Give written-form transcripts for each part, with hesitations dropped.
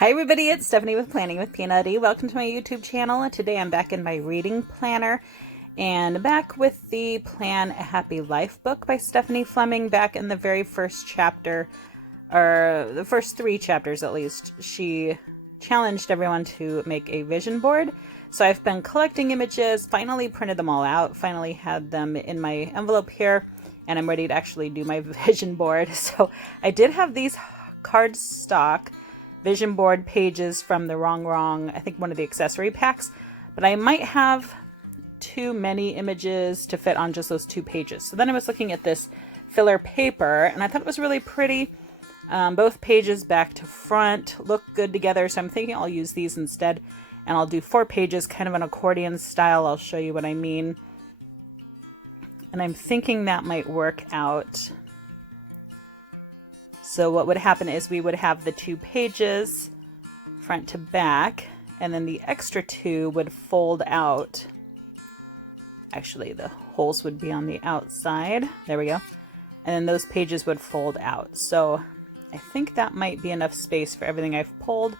Hi everybody, it's Stephanie with Planning with Peanutty. Welcome to my YouTube channel. Today I'm back in my reading planner and back with the Plan a Happy Life book by Stephanie Fleming. Back in the very first chapter, or the first 3 chapters at least, she challenged everyone to make a vision board. So I've been collecting images, finally printed them all out, finally had them in my envelope here, and I'm ready to actually do my vision board. So I did have these cardstock vision board pages from the I think one of the accessory packs, but I might have too many images to fit on just those 2 pages. So then I was looking at this filler paper and I thought it was really pretty. Both pages back to front look good together, so I'm thinking I'll use these instead, and I'll do 4 pages, kind of an accordion style. I'll show you what I mean. And I'm thinking that might work out. So what would happen is we would have the 2 pages front to back, and then the extra 2 would fold out. Actually, the holes would be on the outside. There we go. And then those pages would fold out. So I think that might be enough space for everything I've pulled.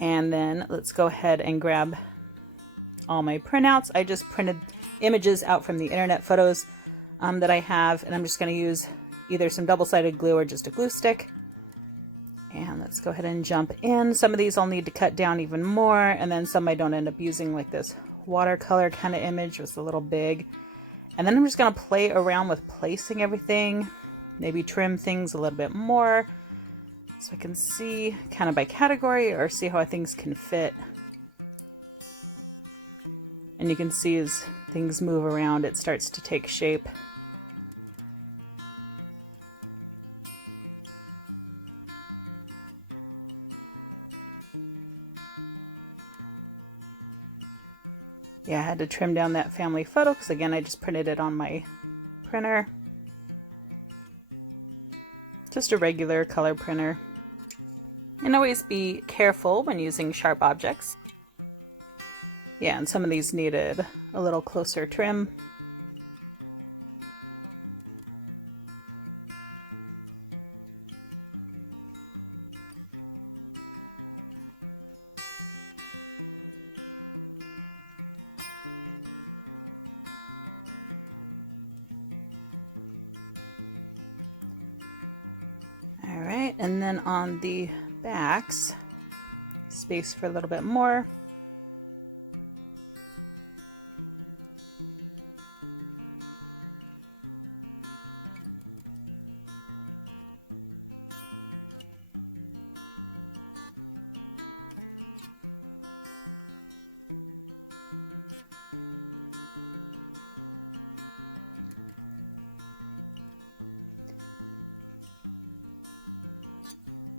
And then let's go ahead and grab all my printouts. I just printed images out from the internet photos that I have, and I'm just going to use either some double-sided glue or just a glue stick. And let's go ahead and jump in. Some of these I'll need to cut down even more, and then some I don't end up using, like this watercolor kind of image was a little big. And then I'm just going to play around with placing everything, maybe trim things a little bit more so I can see kind of by category or see how things can fit. And you can see as things move around, it starts to take shape. Yeah, I had to trim down that family photo because, again, I just printed it on my printer. Just a regular color printer. And always be careful when using sharp objects. Yeah, and some of these needed a little closer trim. Alright, and then on the backs, space for a little bit more.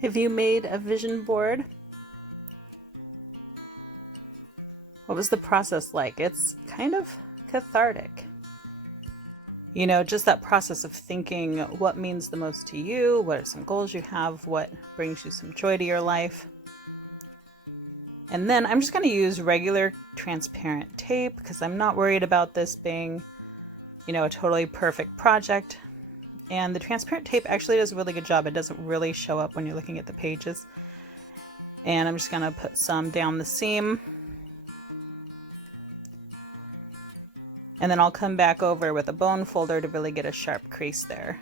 Have you made a vision board? What was the process like? It's kind of cathartic. You know, just that process of thinking what means the most to you, what are some goals you have, what brings you some joy to your life. And then I'm just going to use regular transparent tape because I'm not worried about this being, you know, a totally perfect project. And the transparent tape actually does a really good job. It doesn't really show up when you're looking at the pages. And I'm just going to put some down the seam. And then I'll come back over with a bone folder to really get a sharp crease there.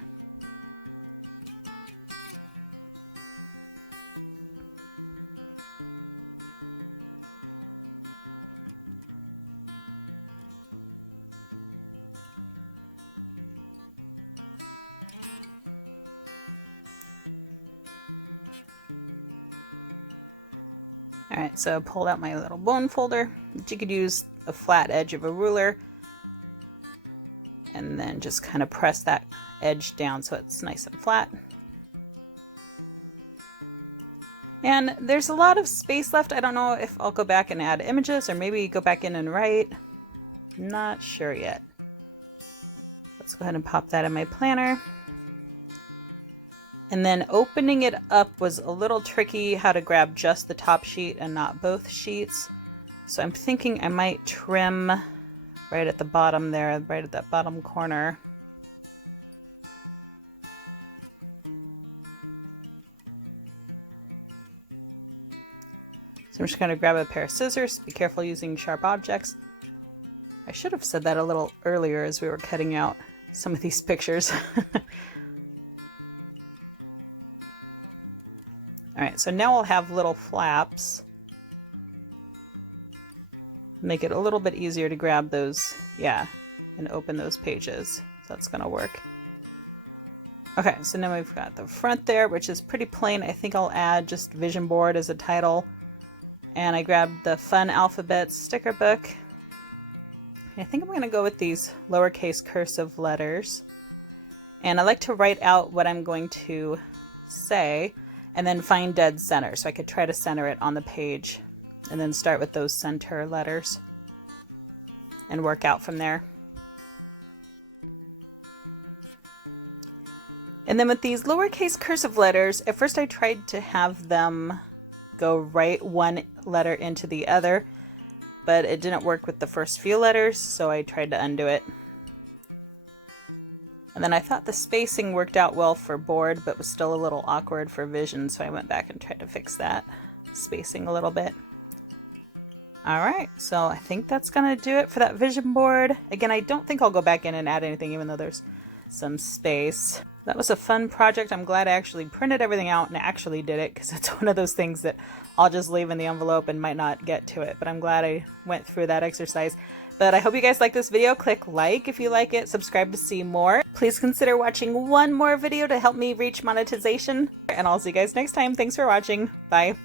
Alright, so I pulled out my little bone folder. You could use a flat edge of a ruler and then just kind of press that edge down so it's nice and flat. And there's a lot of space left. I don't know if I'll go back and add images or maybe go back in and write. Not sure yet. Let's go ahead and pop that in my planner. And then opening it up was a little tricky, how to grab just the top sheet and not both sheets. So I'm thinking I might trim right at the bottom there, right at that bottom corner. I'm just going to grab a pair of scissors. Be careful using sharp objects. I should have said that a little earlier as we were cutting out some of these pictures. Alright, so now we'll have little flaps. Make it a little bit easier to grab those, yeah, and open those pages. So that's going to work. Okay, so now we've got the front there, which is pretty plain. I think I'll add just vision board as a title. And I grabbed the Fun Alphabets sticker book. I think I'm going to go with these lowercase cursive letters. And I like to write out what I'm going to say and then find dead center. So I could try to center it on the page and then start with those center letters and work out from there. And then with these lowercase cursive letters, at first I tried to have them go right one letter into the other, but it didn't work with the first few letters, so I tried to undo it. And then I thought the spacing worked out well for board, but was still a little awkward for vision, so I went back and tried to fix that spacing a little bit. Alright, so I think that's going to do it for that vision board. Again, I don't think I'll go back in and add anything, even though there's some space. That was a fun project. I'm glad I actually printed everything out and actually did it, because it's one of those things that I'll just leave in the envelope and might not get to it. But I'm glad I went through that exercise. But I hope you guys like this video. Click like if you like it. Subscribe to see more. Please consider watching one more video to help me reach monetization. And I'll see you guys next time. Thanks for watching. Bye.